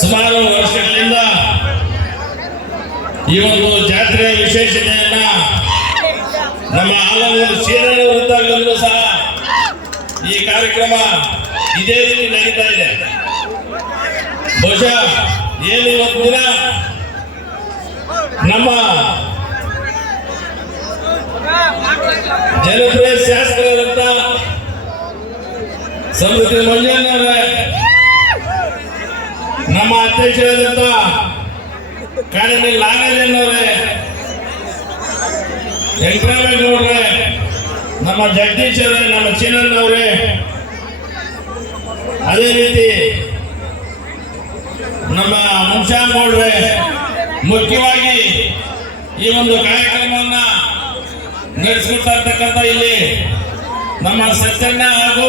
ಸುಮಾರು ವರ್ಷಗಳಿಂದ ಈ ಒಂದು ಜಾತ್ರೆಯ ವಿಶೇಷತೆಯನ್ನ ನಮ್ಮ ಆಲೂರು ಶ್ರೀರಣ ವೃತ್ತಗಳಲ್ಲೂ ಸಹ ಈ ಕಾರ್ಯಕ್ರಮ ಇದೇ ರೀತಿ ನಡೀತಾ ಇದೆ. ಬಹುಶಃ ಏನು ಇವತ್ತು ದಿನ ನಮ್ಮ ಜನಪ್ರಿಯ ಶಾಸಕರಾದಂತ ಸಮೃದ್ಧಿ ಮಂಜಣ್ಣವರೇ, ನಮ್ಮ ಅಧ್ಯಕ್ಷರಾದಂತ ಕಾರಣಿ ನಾಗರಾಜನವರೇ, ವೆಂಕಟರಾಮಯ್ಯನವರೇ, ನಮ್ಮ ಜಗದೀಶರೇ, ನಮ್ಮ ಚಿನ್ನಣ್ಣವರೇ, ಅದೇ ರೀತಿ ನಮ್ಮ ಮುನ್ಷಾಂಗೌಡ್ರೆ, ಮುಖ್ಯವಾಗಿ ಈ ಒಂದು ಕಾರ್ಯಕ್ರಮವನ್ನ ನಡೆಸಿಕೊಡ್ತಾ ಇರ್ತಕ್ಕಂಥ ಇಲ್ಲಿ ನಮ್ಮ ಸತ್ಯಣ್ಣ ಹಾಗೂ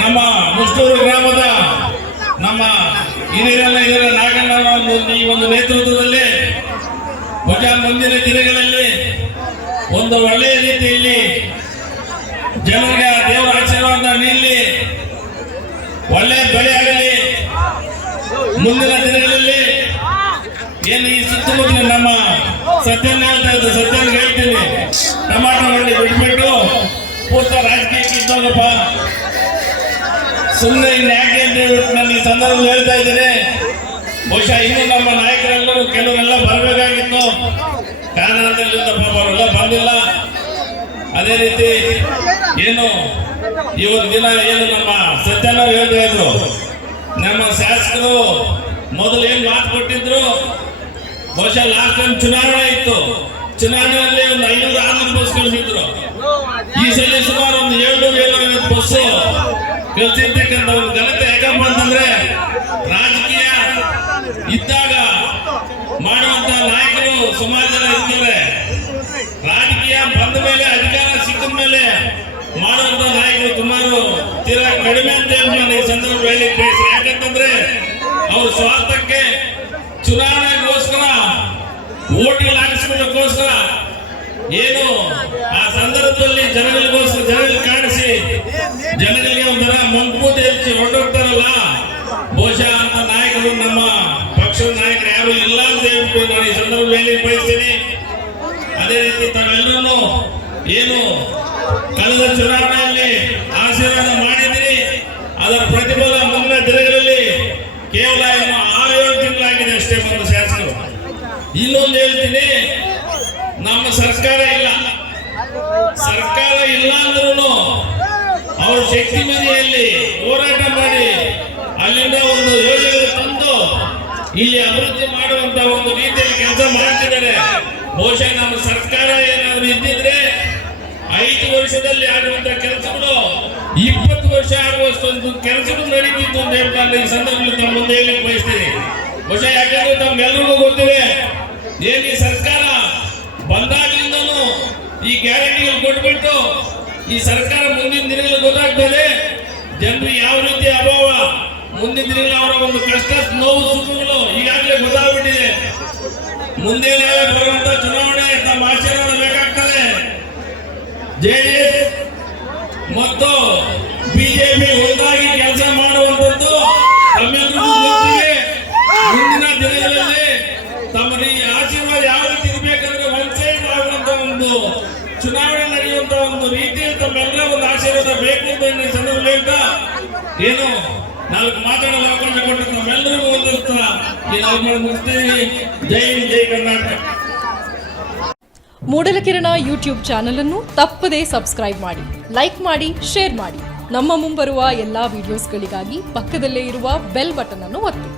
ನಮ್ಮ ಮುಷ್ಟೂರು ಗ್ರಾಮದ ನಮ್ಮ ಹಿರಿಯರ ನಾಗಣ್ಣ ಈ ಒಂದು ನೇತೃತ್ವದಲ್ಲಿ ಮುಂದಿನ ದಿನಗಳಲ್ಲಿ ಒಂದು ಒಳ್ಳೆಯ ರೀತಿಯಲ್ಲಿ ಜನರಿಗೆ ದೇವರ ಆಶೀರ್ವಾದ ನೀಡಲಿ, ಒಳ್ಳೆಯ ಬೆಳೆ ಆಗಲಿ. ಮುಂದಿನ ದಿನಗಳಲ್ಲಿ ಏನು ಈ ಸುತ್ತಮುತ್ತಲ ನಮ್ಮ ಸತ್ಯನ ಹೇಳ್ತೀನಿ, ಟಮಾಟೋ ಹಳ್ಳಿ ಬಿಟ್ಬಿಟ್ಟು ಪೂರ್ತ ರಾಜಕೀಯಕ್ಕೆ ಇದ್ದೋಗಪ್ಪ, ಸುಮ್ಮನೆ ಇನ್ನು ಯಾಕೆ ಅಂತ ನಾನು ಈ ಸಂದರ್ಭದಲ್ಲಿ ಹೇಳ್ತಾ ಇದ್ದೇನೆ. ಬಹುಶಃ ಇನ್ನು ನಮ್ಮ ನಾಯಕರೆಲ್ಲರೂ ಕೆಲವರೆಲ್ಲ ಬರಬೇಕಾಗಿತ್ತು, ಕಾರಣದಿಂದ ಅವರೆಲ್ಲ ಬಂದಿಲ್ಲ. ಅದೇ ರೀತಿ ಏನು ಇವತ್ತು ದಿನ ಏನು ನಮ್ಮ ಸತ್ಯನ ಹೇಳ್ತಾ ಇದ್ರು, ನಮ್ಮ ಶಾಸಕರು ಮೊದಲು ಏನ್ ಮಾತು ಕೊಟ್ಟಿದ್ರು, ಬಹುಶಃ ಲಾಸ್ಟ್ ಟೈಮ್ ಚುನಾವಣೆ ಇತ್ತು, ಚುನಾವಣೆಯಲ್ಲಿ ಒಂದು 500-600 ಬಸ್ ಕಳಿಸಿದ್ರು. ಈ ಸಲ ಸುಮಾರು ಒಂದು 700-750 ಬಸ್ ಕಳಿಸಿರ್ತಕ್ಕಂಥ ಒಂದು ಘನತೆ ಯಾಕಪ್ಪ ಅಂತಂದ್ರೆ ರಾಜಕೀಯ ಇದ್ದಾಗ ಮಾಡುವಂತ ನಾಯಕರು ಸುಮಾರು ಜನ ಇರ್ತಾರೆ. ರಾಜಕೀಯ ಬಂದ ಮೇಲೆ, ಅಧಿಕಾರ ಸಿಕ್ಕಿದ ಮೇಲೆ ಮಾಡುವಂತ ನಾಯಕರು ಸುಮಾರು ತೀರಾ ಕಡಿಮೆ ಅಂತ ನಾನು ಈ ಸಂದರ್ಭದಲ್ಲಿ ಬಯಸಿ. ಯಾಕಂತಂದ್ರೆ ಅವ್ರ ಸ್ವಾರ್ಥಕ್ಕೆ ಚುನಾವಣೆಗೋಸ್ಕರ ಓಟಿಗೆ ಹಾಕಿಸ್ಕೊಳ್ಳೋಕ್ಕೋಸ್ಕರ ಏನು ಆ ಸಂದರ್ಭದಲ್ಲಿ ಜನಗಳಿಗೆ ಕಾಣಿಸಿ ಜನಗಳಿಗೆ ಒಂಥರ ಮಂಕೂತಿ ಹೆಚ್ಚಿ ಹೊರಟೋಗ್ತಾರಲ್ಲ, ಬಹುಶಃ ಅಂತ ನಾಯಕರು ನಮ್ಮ ಪಕ್ಷದ ನಾಯಕರು ಯಾರು ಇಲ್ಲ ಅಂತ ಹೇಳ್ಬಿಟ್ಟು ನಾನು ಈ ಸಂದರ್ಭದಲ್ಲಿ ಬಯಸ್ತೀನಿ. ಅದೇ ರೀತಿ ತಾವೆಲ್ಲರೂ ಏನು ಕಳೆದ ಚುನಾವಣೆಯಲ್ಲಿ ಆಶೀರ್ವಾದ ಮಾಡಿದ್ದೀರಿ, ಅದರ ಪ್ರತಿಫಲ ಮುಂದಿನ ದಿನಗಳಲ್ಲಿ ಕೇವಲ 6-7 ತಿಂಗಳಾಗಿದೆ ಅಷ್ಟೇ. ನಮ್ಮ ಶಾಸಕರು ಇನ್ನೊಂದು ಹೇಳ್ತೀನಿ, ನಮ್ಮ ಸರ್ಕಾರ ಇಲ್ಲ ಅಂದ್ರೂ ಅವ್ರ ಶಕ್ತಿ ಮೀರಿಯಲ್ಲಿ ಹೋರಾಟ ಮಾಡಿ ಅಲ್ಲಿಂದ ಒಂದು ಯೋಜನೆ ತಂದು ಇಲ್ಲಿ ಅಭಿವೃದ್ಧಿ ಮಾಡುವಂತ ಒಂದು ರೀತಿಯಲ್ಲಿ ಕೆಲಸ ಮಾಡ್ತಿದ್ದಾರೆ. ಬಹುಶಃ ನಮ್ಮ ಸರ್ಕಾರ ಏನಾದ್ರು ಇದ್ದಿದ್ರೆ 5 ವರ್ಷದಲ್ಲಿ ಆಗುವಂತ ಕೆಲಸಗಳು 20 ವರ್ಷ ಆಗುವಷ್ಟೊಂದು ಕೆಲಸಗಳು ನಡೀತಿತ್ತು ಅಂತ ಹೇಳ್ತಾರೆ. ಈ ಸಂದರ್ಭದಲ್ಲಿ ತಮ್ಮ ಮುಂದೆ ಹೇಳಿ ಬಯಸ್ತೀನಿ. ಬಹುಶಃ ಯಾಕಂದ್ರೆ ತಮ್ಗೆಲ್ರಿಗೂ ಗೊತ್ತಿದೆ, ಏನು ಈ ಸರ್ಕಾರ ಬಂದಾಗ್ಲಿಂದನೂ ಈ ಗ್ಯಾರಂಟಿಗಳು ಕೊಟ್ಬಿಟ್ಟು ಈ ಸರ್ಕಾರ ಮುಂದಿನ ದಿನಗಳಲ್ಲಿ ಗೊತ್ತಾಗ್ತದೆ ಜನರು ಯಾವ ರೀತಿ ಅಭಾವ, ಮುಂದಿನ ದಿನಗಳಲ್ಲಿ ಅವರ ಒಂದು ಕಷ್ಟ ನೋವು ಸುಖಗಳು ಈಗಾಗಲೇ ಗೊತ್ತಾಗ್ಬಿಟ್ಟಿದೆ. ಮುಂದೆ ಬರುವಂತ ಚುನಾವಣೆ ತಮ್ಮ ಆಶೀರ್ವಾದ ಬೇಕಾಗ್ತದೆ. ಜೆಡಿಎಸ್ ಮತ್ತು ಬಿಜೆಪಿ ಒಂದಾಗಿ ಕೆಲಸ ಮಾಡುವಂತದ್ದು ತಮ್ಮೆಲ್ಲರಿಗೂ ಗೊತ್ತಿದೆ. ಮುಂದಿನ ದಿನಗಳಲ್ಲಿ ತಮ್ಮ ಆಶೀರ್ವಾದ ಯಾವ ರೀತಿ ಇರಬೇಕಂದ್ರೆ ಒನ್ ಸೈಡ್ ಆಗುವಂತ ಒಂದು ಚುನಾವಣೆ ನಡೆಯುವಂತ ಒಂದು ರೀತಿಯಲ್ಲಿ ತಮ್ಮೆಲ್ಲರ ಒಂದು ಆಶೀರ್ವಾದ ಬೇಕು ಅಂತ ಈ ಸಂದರ್ಭದಲ್ಲಿ ಹೇಳ್ತಾ ಏನು 4 ಮಾತಾಡೋ ಅವಕಾಶ ಕೊಟ್ಟು ತಮ್ಮೆಲ್ಲರಿಗೂ ಮುಗಿಸ್ತೀನಿ. ಜೈ ಹಿಂದ್, ಜೈ ಕರ್ನಾಟಕ. ಮೂಡಲಕಿರಣ ಯೂಟ್ಯೂಬ್ ಚಾನಲ್ ಅನ್ನು ತಪ್ಪದೇ ಸಬ್ಸ್ಕ್ರೈಬ್ ಮಾಡಿ, ಲೈಕ್ ಮಾಡಿ, ಶೇರ್ ಮಾಡಿ. ನಮ್ಮ ಮುಂಬರುವ ಎಲ್ಲಾ ವಿಡಿಯೋಸ್ಗಳಿಗಾಗಿ ಪಕ್ಕದಲ್ಲೇ ಇರುವ ಬೆಲ್ ಬಟನ್ ಅನ್ನು ಒತ್ತಿ.